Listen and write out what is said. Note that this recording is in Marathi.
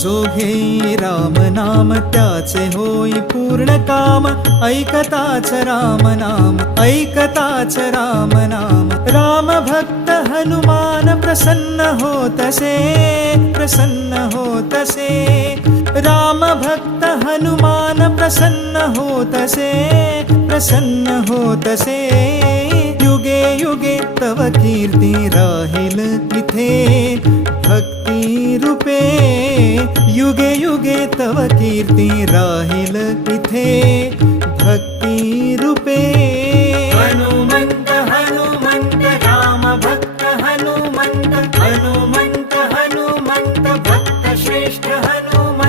जो घेई राम नाम त्याचे होई पूर्ण काम, ऐकताच राम नाम, ऐकताच राम नाम। राम भक्त हनुमान प्रसन्न होतसे, प्रसन्न होतसे। राम भक्त हनुमान प्रसन्न होतसे, प्रसन्न होतसे। युगे युगे तव कीर्ती राहील इथे भक्ती रूपे, युगे युगे तव कीर्ती राहील इथे भक्ती रूपे।